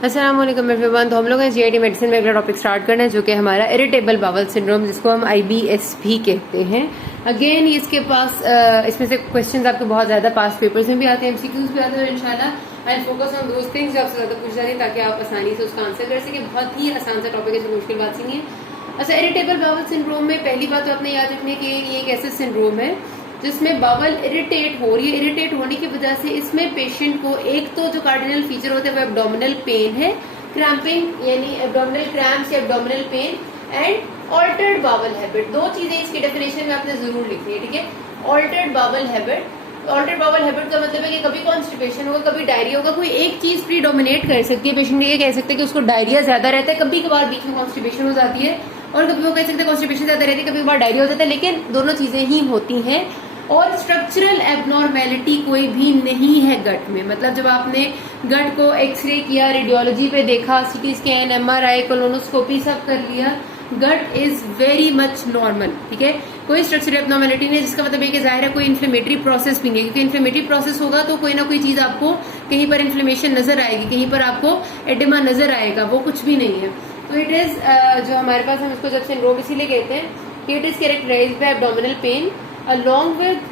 अस्सलाम वालेकुम एवरीवन। तो हम लोग जीआईटी मेडिसिन में अगला टॉपिक स्टार्ट करना है जो कि हमारा इरिटेबल बावल सिंड्रोम, जिसको हम आईबीएस भी कहते हैं। अगेन इसके पास इसमें से क्वेश्चंस आपके बहुत ज्यादा पास पेपर्स में भी आते हैं, एमसीक्यूज भी आते हैं। इंशाल्लाह I focus on those things जो आपसे ज्यादा पूछ जाते हैं ताकि आप आसानी से उसका आंसर कर सके। बहुत ही आसान सा टॉपिक है, जो मुश्किल बात नहीं है। अच्छा, इरिटेबल बावल सिंड्रोम में पहली बात तो आपने याद रखनी है कि ये एक ऐसा सिंड्रोम है जिसमें बावल इरिटेट हो रही है। इरिटेट होने की वजह से इसमें पेशेंट को एक तो जो कार्डिनल फीचर होता है वो एब्डोमिनल पेन है, क्रैम्पिंग यानी एब्डोमिनल क्रैम्प्स या abdominal pain, and altered bowel habit. दो चीजें इसकी डेफिनेशन में आपने जरूर लिखनी है, ठीक है। Altered bowel habit, altered bowel habit का मतलब है कि कभी कॉन्स्टिपेशन होगा, कभी डायरिया होगा, कोई एक चीज प्रीडोमिनेट कर सकती है। पेशेंट ये कह सकते हैं कि उसको डायरिया ज्यादा रहता है, कभी कभार बीच में कॉन्स्टिपेशन हो जाती है, और कभी वो कह सकते हैं कॉन्स्टिपेशन ज्यादा रहती है, कभी कभार डायरिया हो जाता है, लेकिन दोनों चीजें ही होती हैं। और स्ट्रक्चरल एबनॉर्मेलिटी कोई भी नहीं है गट में। मतलब जब आपने गट को एक्सरे किया, रेडियोलॉजी पे देखा, सीटी स्कैन, एमआरआई, कोलोनोस्कोपी सब कर लिया, गट इज वेरी मच नॉर्मल, ठीक है। कोई स्ट्रक्चरल एबनॉर्मेलिटी नहीं, जिसका मतलब है कि जाहिर है कोई इन्फ्लेमेटरी प्रोसेस भी नहीं है, क्योंकि इन्फ्लेमेटरी प्रोसेस होगा तो कोई ना कोई चीज आपको कहीं पर इन्फ्लेमेशन नजर आएगी, कहीं पर आपको एडिमा नजर आएगा, वो कुछ भी नहीं है। तो इट इज जो हमारे पास, हम इसको जब सिंड्रोम इसीलिए कहते हैं कि it is characterised by abdominal pain along with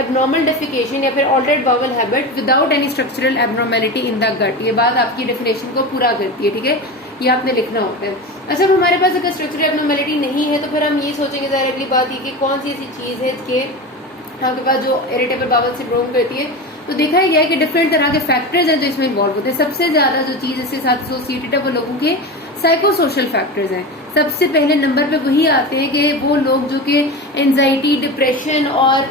abnormal defecation या फिर altered bowel habit without any structural abnormality in the gut। ये बात आपकी डेफिनेशन को पूरा करती है, ठीक है। ये आपने लिखना होता है। अच्छा, अब हमारे पास अगर स्ट्रक्चरल एबनॉर्मेलिटी नहीं है तो फिर हम ये सोचेंगे ज़रा अगली बात ये कि कौन सी ऐसी चीज़ है कि आपके पास जो इरिटेबल बावल सिंड्रोम करती है। तो देखा ही गया है कि डिफरेंट तरह के फैक्टर्स हैं जो इसमें इन्वॉल्व होते हैं। सबसे ज्यादा जो चीज इसके साथ एसोसिएटेड है वो लोगों के साइकोसोशल फैक्टर्स हैं। सबसे पहले नंबर पे वही आते हैं कि वो लोग जो कि एंजाइटी, डिप्रेशन और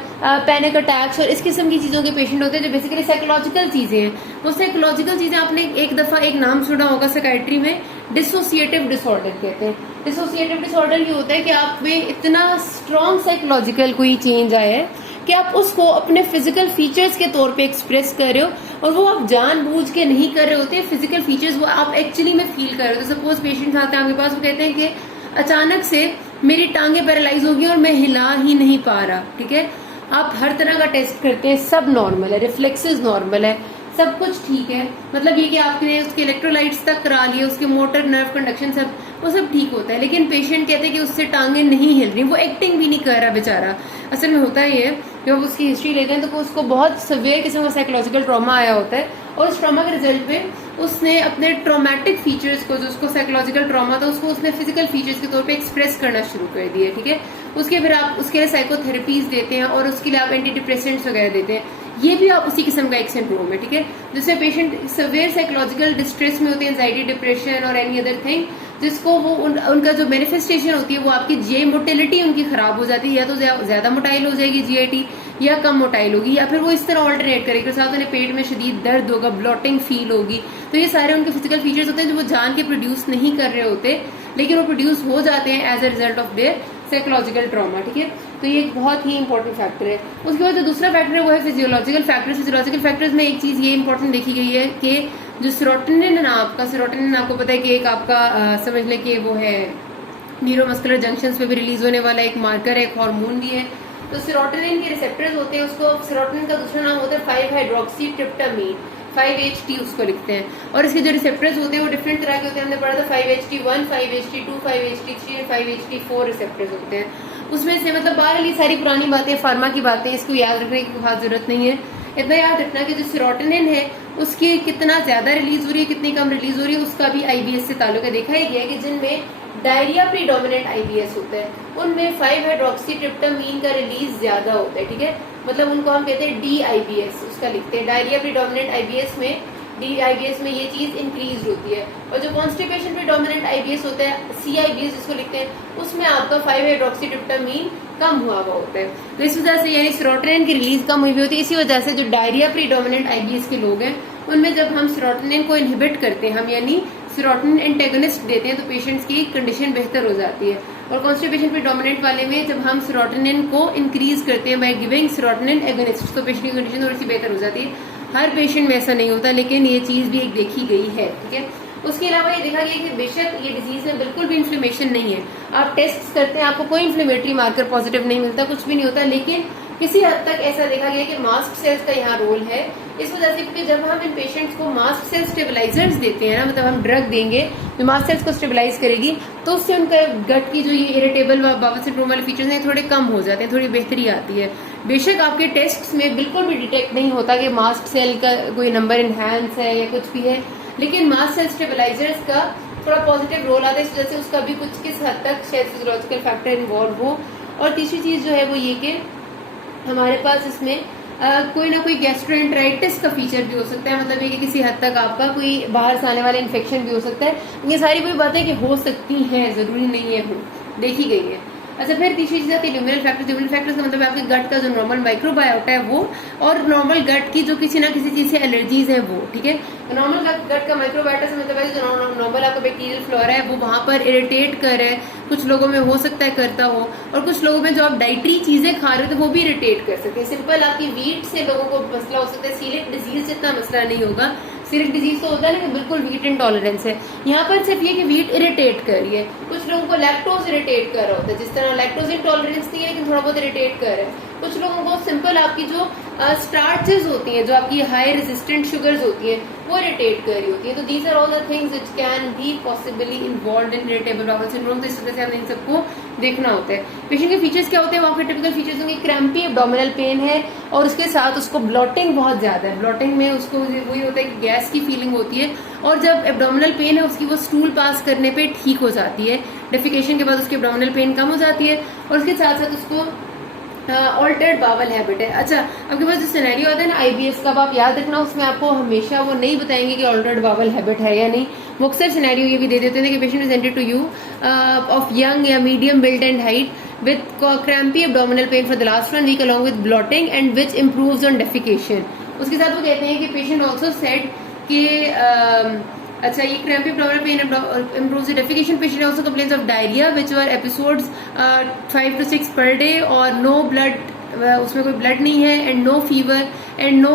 पैनिक अटैक्स और इस किस्म की चीजों के पेशेंट होते हैं, जो बेसिकली साइकोलॉजिकल चीजें हैं। वो साइकोलॉजिकल चीजें आपने एक दफा एक नाम सुना होगा साइकाइट्री में, डिसोसिएटिव डिसऑर्डर कहते हैं। डिसोसिएटिव डिसऑर्डर ये होता है कि आप में इतना स्ट्रॉन्ग साइकोलॉजिकल कोई चेंज आया है कि आप उसको अपने फिजिकल फीचर्स के तौर पे एक्सप्रेस कर रहे हो, और वो आप जानबूझ के नहीं कर रहे होते। फिजिकल फीचर्स वो आप एक्चुअली में फील कर रहे हो। तो सपोज पेशेंट आते हैं आपके पास, वो कहते हैं कि अचानक से मेरी टांगे पैरालाइज हो गई और मैं हिला ही नहीं पा रहा, ठीक है। आप हर तरह का टेस्ट करते हैं, सब नॉर्मल है, रिफ्लेक्सेस नॉर्मल है, सब कुछ ठीक है। मतलब ये कि आपने उसके इलेक्ट्रोलाइट्स तक करा लिए, उसके मोटर नर्व कंडक्शन सब वो सब ठीक होता है, लेकिन पेशेंट कहते हैं कि उससे टांगे नहीं हिल रही, वो एक्टिंग भी नहीं कर रहा बेचारा। असल में होता ही है, जब उसकी हिस्ट्री लेते हैं तो उसको बहुत सवेयर किस्म का साइकोलॉजिकल ट्रॉमा आया होता है, और उस ट्रॉमा के रिजल्ट में उसने अपने ट्रॉमेटिक फीचर्स को, जो उसको साइकोलॉजिकल ट्रॉमा था, उसको उसने फिजिकल फीचर्स के तौर पे एक्सप्रेस करना शुरू कर दिया, ठीक है। उसके फिर आप उसके लिए साइकोथेरेपीज देते हैं और उसके लिए आप एंटी डिप्रेसेंट्स वगैरह देते हैं। ये भी आप उसी किस्म का एक सिंड्रोम है, ठीक है, जिसमें पेशेंट सवेयर साइकोलॉजिकल डिस्ट्रेस में होते हैं, एंजाइटी, डिप्रेशन और एनी अदर थिंग, जिसको वो उनका जो मैनिफेस्टेशन होती है वो आपकी जीआई मोटिलिटी उनकी खराब हो जाती है, या तो ज्यादा मोटाइल हो जाएगी जीआईटी, या कम मोटाइल होगी, या फिर वो इस तरह ऑल्टरनेट करेगी, साथ उन्हें पेट में शदीद दर्द होगा, ब्लॉटिंग फील होगी। तो ये सारे उनके फिजिकल फीचर्स होते हैं जो वो जान के प्रोड्यूस नहीं कर रहे होते, लेकिन वो प्रोड्यूस हो जाते हैं as a result of their psychological trauma, ठीक है। तो ये एक बहुत ही इंपॉर्टेंट फैक्टर है। उसके बाद जो दूसरा फैक्टर है वो है फिजियोलॉजिकल फैक्टर्स। फिजियोलॉजिकल फैक्टर्स में एक चीज ये इंपॉर्टेंट देखी गई है कि जो सेरोटोनिन है ना, आपका सेरोटोनिन आपको पता है कि एक आपका समझ लें कि वो है न्यूरोमस्कुलर जंक्शंस पे भी रिलीज होने वाला एक मार्कर है, एक हार्मोन भी है। तो सेरोटोनिन के रिसेप्टर्स होते हैं, उसको सेरोटोनिन का दूसरा नाम होता है 5-हाइड्रोक्सीट्रिप्टामाइन, 5-HT उसको लिखते हैं। और इसके जो रिसेप्टर्स होते हैं वो डिफरेंट तरह के होते हैं। हमने पढ़ा था 5-HT1, 5-HT2, 5-HT3 और 5-HT4 रिसेप्टर्स होते हैं। उसमें से मतलब बाहर ये सारी पुरानी बातें, फार्मा की बातें, इसको याद रखने की खास जरूरत नहीं है। इतना याद रखना कि जो सेरोटोनिन है उसकी कितना ज्यादा रिलीज हो रही है, कितनी कम रिलीज हो रही है, उसका भी आईबीएस से ताल्लुक है। देखा ही गया कि जिनमें डायरिया प्रीडोमिनेंट आईबीएस होता है उनमें 5-हाइड्रोक्सीट्रिप्टामाइन का रिलीज ज्यादा होता है, ठीक है। मतलब उनको हम कहते हैं DIBS, उसका लिखते हैं। डायरिया प्रीडोमिनेंट आईबीएस में, DIBS में ये चीज इंक्रीज होती है। और जो कॉन्स्टिपेशन प्रीडोमिनेंट आईबीएस होता है, CIBS जिसको लिखते हैं, उसमें आपका 5-हाइड्रोक्सीट्रिप्टामाइन कम हुआ हुआ होता है। तो इस वजह से यानी सेरोटोनिन की रिलीज कम हुई होती है। इसी वजह से जो डायरिया प्रीडोमिनेंट आईबीएस के लोग हैं उनमें जब हम सेरोटोनिन को इनहिबिट करते हैं, हम यानी सेरोटोनिन एंटेगोनिस्ट देते हैं, तो पेशेंट्स की कंडीशन बेहतर हो जाती है। और कॉन्स्टिपेशन प्रीडोमिनेंट वाले में जब हम सेरोटोनिन को इंक्रीज करते हैं बाय गिविंग सेरोटोनिन एगोनिस्ट, तो पेशेंट की कंडीशन थोड़ी सी बेहतर हो जाती है। हर पेशेंट में ऐसा नहीं होता, लेकिन ये चीज भी एक देखी गई है, ठीक है। उसके अलावा ये देखा गया कि बेशक ये डिजीज में बिल्कुल भी इन्फ्लेमेशन नहीं है। आप टेस्ट करते हैं, आपको कोई इन्फ्लेमेटरी मार्कर पॉजिटिव नहीं मिलता, कुछ भी नहीं होता, लेकिन किसी हद तक ऐसा देखा गया कि मास्ट सेल्स का यहाँ रोल है, इस वजह से क्योंकि जब हम इन पेशेंट्स को मास्ट सेल स्टेबलाइजर्स देते हैं ना, मतलब हम ड्रग देंगे जो मास्ट सेल्स को स्टेबलाइज करेगी, तो उससे उनका गट की जो ये इरिटेबल बाउल सिंड्रोम वाले फीचर्स हैं थोड़े कम हो जाते हैं, थोड़ी बेहतरी आती है। बेशक आपके टेस्ट में बिल्कुल भी डिटेक्ट नहीं होता कि मास्ट सेल का कोई नंबर इनहैंस है या कुछ भी है, लेकिन मास्ट सेल स्टेबलाइजर्स का थोड़ा पॉजिटिव रोल आता है, इस वजह से उसका भी कुछ किस हद तक शायद फिजियोलॉजिकल फैक्टर इन्वॉल्व हो। और तीसरी चीज जो है वो ये कि हमारे पास इसमें कोई ना कोई गैस्ट्रोएंटेराइटिस का फीचर भी हो सकता है, मतलब ये कि किसी हद तक आपका कोई बाहर से आने वाला इन्फेक्शन भी हो सकता है। ये सारी कोई बातें कि हो सकती हैं, जरूरी नहीं है, हो देखी गई है। अच्छा, फिर तीसरी चीज आती है ल्यूमिनल फैक्टर्स। ल्यूमिनल फैक्टर्स का मतलब आपके गट का जो नॉर्मल माइक्रोबायोटा है वो, और नॉर्मल गट की जो किसी ना किसी चीज से एलर्जीज है वो, ठीक है। नॉर्मल गट का माइक्रोबायोटा से मतलब है जो नॉर्मल आपका बैक्टीरियल फ्लोरा है वो वहां पर इरिटेट कर रहा है, कुछ लोगों में हो सकता है करता हो, और कुछ लोगों में जो आप डाइटरी चीजें खा रहे हो तो वो भी इरिटेट कर सकते हैं। सिंपल आपकी वीट से लोगों को मसला हो सकता है, सीलिक डिजीज जितना मसला नहीं होगा। सीलिक डिजीज तो होता है ना कि बिल्कुल वीट इंटॉलरेंस है, यहाँ पर सिर्फ ये कि वीट इरिटेट कर रही है। कुछ लोगों को लैक्टोज इरिटेट कर रहा होता है, जिस तरह लैक्टोज इंटॉलरेंस नहीं है लेकिन थोड़ा बहुत इरिटेट कर रहा है। कुछ लोगों को सिंपल आपकी जो स्टार्चेस होती हैं, जो आपकी हाई रेजिस्टेंट शुगर्स होती हैं, वो इरिटेट कर रही होती है। तो these are all the things which can be possibly involved in irritable bowel syndrome. तो इस वजह से हमें इन सबको देखना होता है। पेशेंट के फीचर्स क्या होते हैं, वहाँ पे टिपिकल फीचर्स होंगे, क्रैम्पी एब्डोमिनल पेन है, और उसके साथ उसको ब्लॉटिंग बहुत ज्यादा है। ब्लॉटिंग में उसको वही होता है कि गैस की फीलिंग होती है, और जब एब्डोमिनल पेन है उसकी वो स्टूल पास करने पे ठीक हो जाती है। डेफिकेशन के बाद उसकी एब्डोमिनल पेन कम हो जाती है, और उसके साथ साथ उसको ऑल्टर्ड बावल हैबिट है। अच्छा, आपके पास जो सिनेरियो आता है ना आईबीएस का, आप याद रखना, उसमें आपको हमेशा वो नहीं बताएंगे कि ऑल्टर्ड बावल हैबिट है या नहीं। वो अक्सर सिनेरियो ये भी दे देते हैं कि patient presented to you of young या medium build and height with crampy abdominal pain for the last 1 week along with bloating and which improves on defecation। उसके साथ वो कहते हैं कि patient also said कि अच्छा, ये crampy abdominal pain improves the defecation। Patient also complains of diarrhea which were episodes 5 to 6 per day और no blood, उसमें कोई ब्लड नहीं है, and no fever and no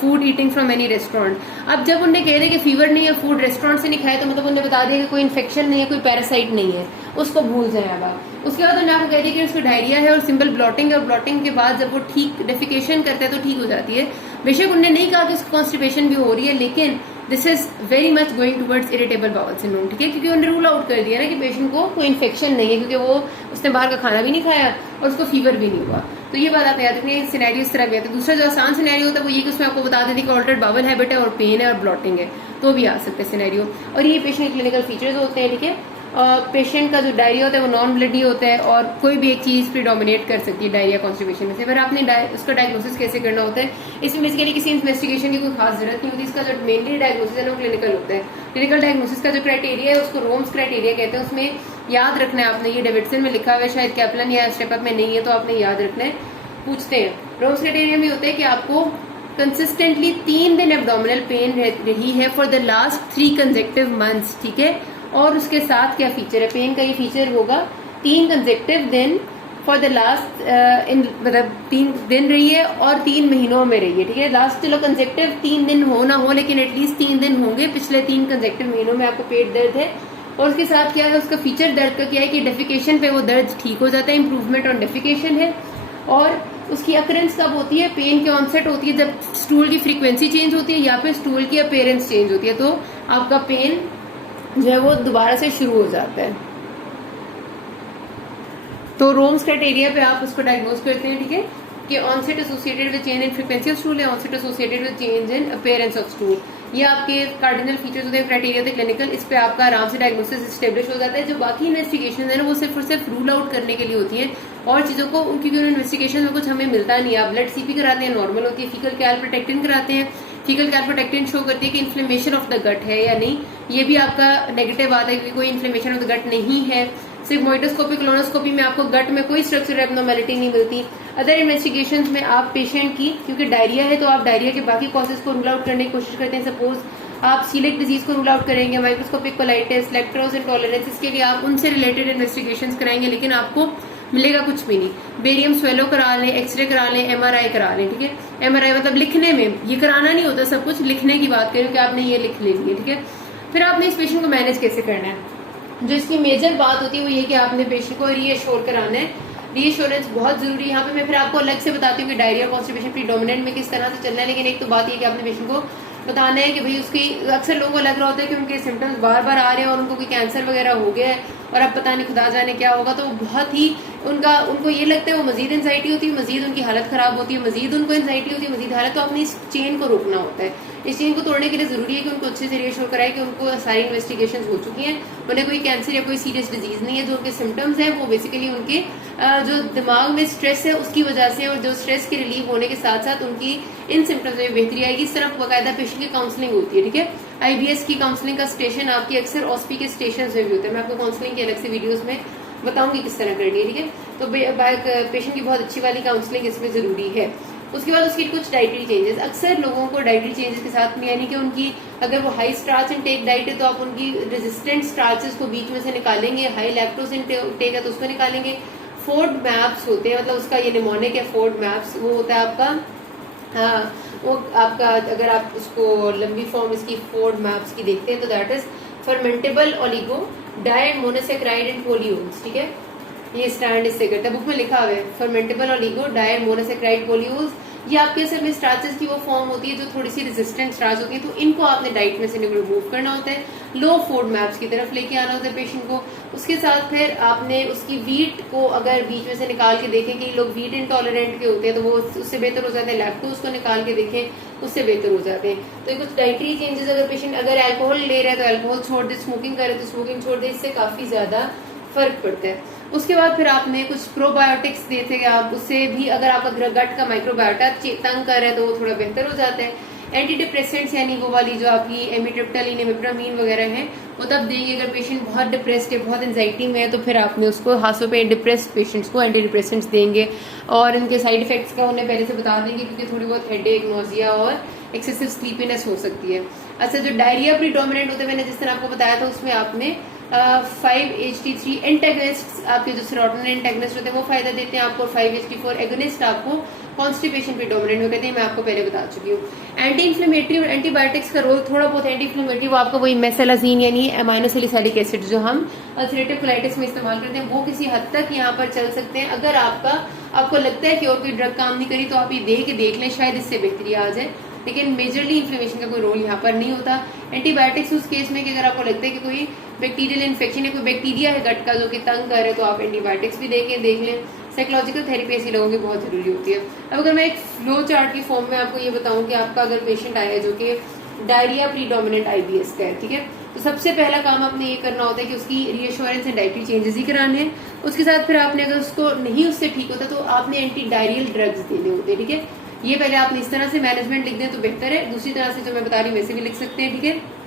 food eating from any restaurant. अब जब उन्हें कह दिया कि फीवर नहीं है, फूड रेस्टोरेंट से नहीं खाया, तो मतलब उन्हें बता दिया कि कोई इन्फेक्शन नहीं है, कोई पैरासाइट नहीं है, उसको भूल जाए आप। उसके बाद उन्हें आपको कह दिया कि उसको डायरिया है और सिंपल ब्लॉटिंग है, और ब्लॉटिंग के बाद जब वो ठीक डेफिकेशन करता है तो ठीक हो जाती है। बेशक उन्हें नहीं कहा कि उसको कॉन्स्टिपेशन भी हो रही है, लेकिन this is very much going towards irritable bowel syndrome, ठीक है, क्योंकि उन्होंने रूल आउट कर दिया ना कि पेशेंट को कोई इन्फेक्शन नहीं है, क्योंकि वो उसने बाहर का खाना भी नहीं खाया और उसको फीवर भी नहीं हुआ। तो ये बात आप याद रखिए, सिनेरियो इस तरह भी आता है। दूसरा जो आसान सिनेरियो होता है वो ये कि उसमें आपको बता देती कि ऑल्टर्ड बावल हैबिट है और पेन है और ब्लॉटिंग है, तो भी आ सकते हैं सिनेरियो। और ये पेशेंट के क्लिनिकल फीचर्स होते हैं, ठीक है। पेशेंट का जो डायरिया होता है वो नॉन ब्लडी होता है, और कोई भी एक चीज प्रीडोमिनेट कर सकती है डायरिया कॉन्स्टिपेशन में से। फिर आपने उसका डायग्नोसिस कैसे करना होता है, इसमें बेसिकली किसी इन्वेस्टिगेशन की कोई खास जरूरत नहीं होती। इसका जो मेनली डायग्नोसिस है वो क्लिनिकल होता है। क्लिनिकल डायग्नोसिस का जो क्राइटेरिया है उसको रोम्स क्राइटेरिया कहते हैं। उसमें याद रखना है आपने, ये डेविडसन में लिखा हुआ है, शायद कैपलन या स्टेपअप में नहीं है, तो आपने याद रखना है। पूछते हैं रोम्स क्राइटेरिया में होता है कि आपको कंसिस्टेंटली 3 दिन एब्डोमिनल पेन रही है for the last 3 consecutive months, ठीक है। और उसके साथ क्या फीचर है, पेन का ये फीचर होगा 3 कंसेक्टिव दिन फॉर द लास्ट मतलब 3 दिन रही है और 3 महीनों में रही है, ठीक है। लास्ट चलो कंसेक्टिव 3 दिन हो ना हो, लेकिन एटलीस्ट 3 दिन होंगे पिछले 3 कंसेक्टिव महीनों में आपको पेट दर्द है। और उसके साथ क्या है, उसका फीचर दर्द का क्या है कि डेफिकेशन पे वो दर्द ठीक हो जाता है, इंप्रूवमेंट ऑन डेफिकेशन है। और उसकी अकरेंस कब होती है, पेन की ऑनसेट होती है जब स्टूल की फ्रीक्वेंसी चेंज होती है या फिर स्टूल की अपीयरेंस चेंज होती है, तो आपका पेन जो है वो दोबारा से शुरू हो जाता है। तो रोम्स क्राइटेरिया पे आप उसको डायग्नोज करते हैं, ठीक है, कि onset associated with change in frequency of stool या onset associated with change in appearance of stool. ये आपके कार्डिनल फीचर्स होते हैं, क्राइटेरिया होते हैं क्लिनिकल। इस पे आपका आराम से डायग्नोसिस एस्टेब्लिश हो जाता है। जो बाकी इन्वेस्टिगेशन है ना वो सिर्फ और सिर्फ रूल आउट करने के लिए होती है, और चीजों को, क्योंकि उन इन्वेस्टिगेशन में कुछ हमें मिलता नहीं है। आप ब्लड सीपी कराते हैं, नॉर्मल होती है। फीकल कैलप्रोटेक्टिन कराते हैं, फीकल कैलप्रोटेक्टिन शो करती है कि इन्फ्लेमेशन ऑफ द गट है या नहीं। ये भी आपका नेगेटिव आता है कि कोई इन्फ्लेमेशन ऑफ द गट नहीं है। सिर्फ मोइटोस्कोपी कोलोनोस्कोपी में आपको गट में कोई स्ट्रक्चरल एब्नॉर्मैलिटी नहीं मिलती। अदर इन्वेस्टिगेशंस में आप पेशेंट की, क्योंकि डायरिया है तो आप डायरिया के बाकी कॉजेज को रूल आउट करने की कोशिश करते हैं। सपोज आप सीलिक डिजीज को रूल आउट करेंगे, माइक्रोस्कोपिक कोलाइटिस, लैक्टोज इंटॉलरेंस, इसके लिए आप उनसे रिलेटेड इन्वेस्टिगेशंस कराएंगे, लेकिन आपको मिलेगा कुछ भी नहीं। बेरियम स्वेलो करा लें, एक्सरे करा लें, एमआरआई करा लें, ठीक है। एमआरआई मतलब लिखने में, ये कराना नहीं होता, सब कुछ लिखने की बात करें कि आपने ये लिख ली है, ठीक है। फिर आपने इस पेशेंट को मैनेज कैसे करना है, जो इसकी मेजर बात होती है वो ये कि आपने पेशेंट को रीएश्योर कराना है रीएश्योरेंस बहुत जरूरी है। यहाँ पे मैं फिर आपको अलग से बताती हूँ कि डायरिया और कॉन्स्टिपेशन प्रीडोमिनेंट में किस तरह से चलना है। लेकिन एक तो बात ये कि आपने पेशेंट को बताना है कि भाई उसकी, अक्सर लोगों को लग रहा होता है कि उनके सिम्टम्स बार बार आ रहे हैं और उनको कोई कैंसर वगैरह हो गया है और अब पता नहीं खुदा जाने क्या होगा, तो बहुत ही उनको ये लगता है, वो मजीद एंजाइटी होती है, मजीद उनकी हालत खराब होती है, मजीद उनको एंजाइटी होती है, मजीद हालत। तो आपने इस चेन को रोकना होता है। इस चेन को तोड़ने के लिए जरूरी है कि उनको अच्छे से रिएश्योर कराए कि उनको सारी इन्वेस्टिगेशन हो चुकी हैं, उन्हें कोई कैंसर या कोई सीरियस डिजीज नहीं है। जो उनके सिम्टम्स हैं वो बेसिकली उनके जो दिमाग में स्ट्रेस है उसकी वजह से, और जो स्ट्रेस के रिलीव होने के साथ साथ उनकी इन सिम्टम्स में बेहतरी आएगी। इस तरह बाकायदा पेशेंट की काउंसलिंग होती है, ठीक है। आईबीएस की काउंसलिंग का स्टेशन आपकी अक्सर ऑस्पी के स्टेशन में भी होता है। मैं आपको काउंसलिंग की अलग से वीडियोस में बताऊंगी किस तरह करनी है, ठीक है। तो पेशेंट की बहुत अच्छी वाली काउंसलिंग इसमें जरूरी है। उसके बाद उसकी कुछ डाइटरी चेंजेस, अक्सर लोगों को डाइटरी चेंजेस के साथ में, यानी कि उनकी अगर वो हाई स्टार्च इनटेक डाइट है तो आप उनकी रेजिस्टेंट स्टार्चेस को बीच में से निकालेंगे, हाई लैक्टोज इनटेक है तो उसको निकालेंगे। फोर्ड मैप्स होते हैं, मतलब उसका ये निमोनिक है फोर्ड मैप्स, वो होता है आपका वो आपका, अगर आप उसको लंबी फॉर्म इसकी फोर्ड मैप्स की देखते हैं तो that is fermentable oligo di monosaccharide and polyols, ठीक है। ये स्टैंड इससे करता है, बुक में लिखा हुआ है फर्मेंटेबल ओलिगो डाई मोनोसेक्राइड पोलियोल्स। ये आपके असल में स्टार्चेस की वो फॉर्म होती है जो थोड़ी सी रेजिस्टेंट स्टार्च होती है, तो इनको आपने डाइट में से रिमूव करना होता है, लो फूड मैप्स की तरफ लेके आना होता है पेशेंट को। उसके साथ फिर आपने उसकी वीट को अगर बीच में से निकाल के देखें कि लोग वीट इंटॉलरेंट के होते हैं तो वो उससे बेहतर हो जाते हैं, लैक्टोज को निकाल के देखें उससे बेहतर हो जाते हैं। तो कुछ डाइटरी चेंजेस, अगर पेशेंट अगर अल्कोहल ले रहा है तो अल्कोहल छोड़ दे, स्मोकिंग करे तो स्मोकिंग छोड़ दे, इससे काफी ज्यादा फर्क पड़ता है। उसके बाद फिर आपने कुछ प्रोबायोटिक्स देते हैं आप, उससे भी अगर आपका गट का माइक्रोबायोटा तंग कर रहा है तो वो थोड़ा बेहतर हो जाता है। एंटी डिप्रेसेंट्स यानी वो वाली जो आपकी एमिट्रिप्टालिन इमिप्रामीन वगैरह है वो तब देंगे अगर पेशेंट बहुत डिप्रेस्ड है, बहुत एंजाइटी में है, तो फिर आपने उसको हाथों पे डिप्रेस्ड पेशेंट्स को एंटी डिप्रेसेंट्स देंगे और इनके साइड इफेक्ट्स का उन्हें पहले से बता देंगे क्योंकि थोड़ी बहुत हेडेक, नोजिया और एक्सेसिव स्लीपीनेस हो सकती है। अच्छा, जो डायरिया प्रीडोमिनेंट होते हैं मैंने जिस तरह आपको बताया था उसमें आपने 5-HT3 एंटेगनिस्ट, आपके जो सेरोटोनिन एंटेगनिस्ट होते हैं वो फायदा देते हैं आपको, 5-HT4 एगोनिस्ट आपको कॉन्स्टिपेशन प्रीडोमिनेंट में कहते हैं, मैं आपको पहले बता चुकी हूँ। एंटी इन्फ्लेमेटरी और एंटीबायोटिक्स का रोल थोड़ा बहुत, एंटी इन्फ्लेमेटरी वो आपका वही मेसेलाजीन यानी एमाइनोसैलिसाइलिक एसिड जो हम अल्सरेटिव कोलाइटिस में इस्तेमाल करते हैं वो किसी हद तक यहाँ पर चल सकते हैं। अगर आपको लगता है कि और कोई ड्रग काम नहीं करी तो आप ये दे के देख लें, शायद इससे बेहतरी आ जाए, लेकिन मेजरली इन्फ्लेमेशन का कोई रोल यहाँ पर नहीं होता। एंटीबायोटिक्स उस केस में कि अगर आपको लगता है कि कोई बैक्टीरियल इन्फेक्शन है, कोई बैक्टीरिया है गट का जो कि तंग कर रहे तो आप एंटीबायोटिक्स भी देख लें। साइकोलॉजिकल थेरेपी ऐसी लोगों की बहुत जरूरी होती है। अब अगर मैं एक फ्लो चार्ट की फॉर्म में आपको ये बताऊं कि आपका अगर पेशेंट आया जो कि डायरिया प्रीडोमिनेंट आईबीएस का है, ठीक है, तो सबसे पहला काम आपने ये करना होता है कि उसकी रीएश्योरेंस एंड डाइटरी चेंजेस ही कराने हैं। उसके साथ फिर आपने अगर उसको नहीं उससे ठीक होता तो आपने एंटी डायरियल ड्रग्स देने होते हैं, ठीक है। ये पहले आपने इस तरह से मैनेजमेंट लिख दें तो बेहतर है, दूसरी तरह से जो मैं बता रही हूँ वैसे भी लिख सकते हैं, ठीक है।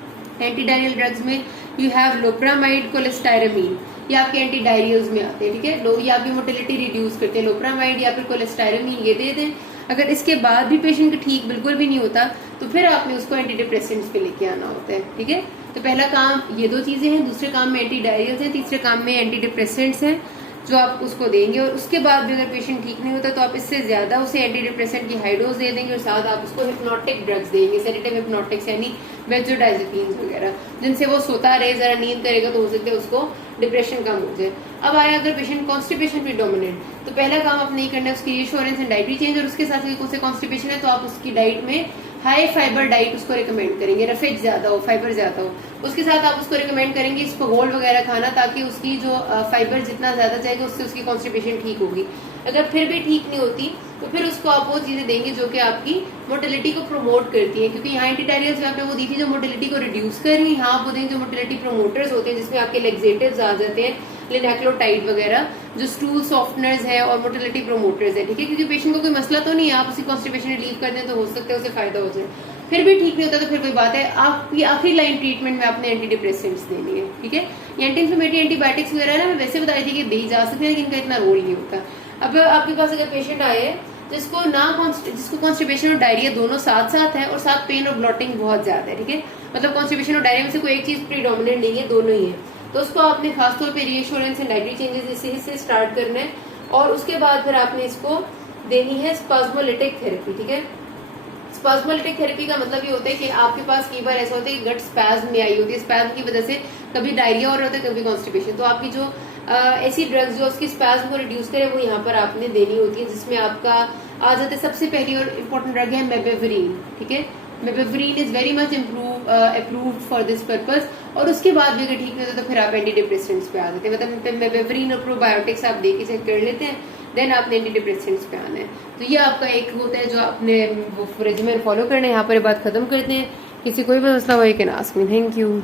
एंटी डायरियल ड्रग्स में यू हैव लोप्रामाइड, कोलेस्टायरामीन, ये आपके एंटी डायरियल्स में आते हैं, ठीक है। ये आपकी मोटिलिटी रिड्यूस करते हैं, लोप्रामाइड या फिर कोलेस्टायरामीन ये दे दें। अगर इसके बाद भी पेशेंट ठीक बिल्कुल भी नहीं होता तो फिर आपने उसको एंटी डिप्रेसेंट्स पे लेके आना होता है, ठीक है। तो पहला काम ये दो चीजें हैं, दूसरे काम में एंटी डायरियल्स हैं, तीसरे काम में एंटी डिप्रेसेंट्स हैं जो आप उसको देंगे। और उसके बाद भी अगर पेशेंट ठीक नहीं होता तो आप इससे ज्यादा उसे एंटी डिप्रेसेंट की हाई डोज दे देंगे और साथ आप उसको हिप्नोटिक ड्रग्स देंगे, सेडेटिव हिप्नोटिक्स यानी बेंजोडाइजेपिन्स वगैरह, जिनसे वो सोता रहे, जरा नींद करेगा तो हो सकता है उसको डिप्रेशन कम हो जाए। अब आया अगर पेशेंट कॉन्स्टिपेशन प्रीडोमिनेंट, तो पहला काम आपने ये करना है उसकी रिएश्योरेंस एंड डाइटरी चेंज, और उसके साथ उसे कॉन्स्टिपेशन है तो आप उसकी डाइट में हाई फाइबर डाइट उसको रिकमेंड करेंगे, रफेज ज्यादा हो, फाइबर ज्यादा हो। उसके साथ आप उसको रिकमेंड करेंगे इसको गोल्ड वगैरह खाना, ताकि उसकी जो फाइबर जितना ज्यादा जाएगा उससे उसकी कॉन्स्टिपेशन ठीक होगी। अगर फिर भी ठीक नहीं होती तो फिर उसको आप वो चीजें देंगे जो कि आपकी मोटिलिटी को प्रमोट करती है, क्योंकि यहाँ एंटी डायरियल्स में आपने वो दी थी जो मोटिलिटी को रिड्यूस कर रही है, यहाँ आप वो देंगे जो मोटिलिटी प्रोमोटर्स होते हैं, जिसमें आपके लेग्जेटिव्स आ जाते हैं, लिनाक्लोटाइड वगैरह, जो स्टूल सॉफ्टनर्स है और मोटिलिटी प्रोमोटर्स है, ठीक है। क्योंकि पेशेंट को कोई मसला तो नहीं है, आप उसी कॉन्स्टिपेशन रिलीव कर दें तो हो सकता है उसे फायदा हो जाए। फिर भी ठीक नहीं होता तो फिर कोई बात है, आपकी आखिरी लाइन ट्रीटमेंट में आपने एंटी डिप्रेसेंट्स देनी है, ठीक है। ये एंटी इन्फ्लेमेटरी एंटीबायोटिक्स वगैरह ना मैं वैसे बता रही थी कि दे जा सकते हैं, लेकिन इनका इतना रोल नहीं होता। अब आपके पास अगर पेशेंट आए जिसको कॉन्स्टिपेशन और डायरिया दोनों साथ साथ है और साथ पेन और ब्लॉटिंग बहुत ज्यादा है, ठीक है, मतलब कॉन्स्टिपेशन और डायरिया में से कोई एक चीज प्रीडोमिनेंट नहीं है, दोनों ही है, तो उसको आपने खासतौर पे रीएश्योरेंस एंड डाइटरी चेंजेस इससे स्टार्ट करना है। और उसके बाद फिर आपने इसको देनी है स्पाज्मोलिटिक थेरेपी, ठीक है। स्पाज्मोलिटिक थेरेपी का मतलब ये होता है कि आपके पास कई बार ऐसा होता है कि गट स्पैज्म में आई होती है, स्पैज्म की वजह से कभी डायरिया हो रहा होता है, कभी कॉन्स्टिपेशन। तो आपकी जो ऐसी ड्रग्स जो उसकी स्पैज्म को रिड्यूस करे वो यहाँ पर आपने देनी होती है, जिसमें आपका आ जाता है सबसे पहली और इम्पोर्टेंट ड्रग है मेबेवरीन। ठीक है, mebeverine is very much approved for this purpose. और उसके बाद भी अगर ठीक नहीं होता तो फिर आप एंटी डिप्रेसेंट्स पे आ जाते हैं, मतलब मेबेवरीन और प्रोबायोटिक्स आप देके चेक कर लेते हैं, देन आपने एंटी डिप्रेसेंट्स पे आना है। तो ये आपका एक होता है जो आपने वो रेजिमेंट फॉलो करना है। यहाँ पर बात खत्म करते हैं। किसी कोई भी मसला हो you can ask me. Thank you.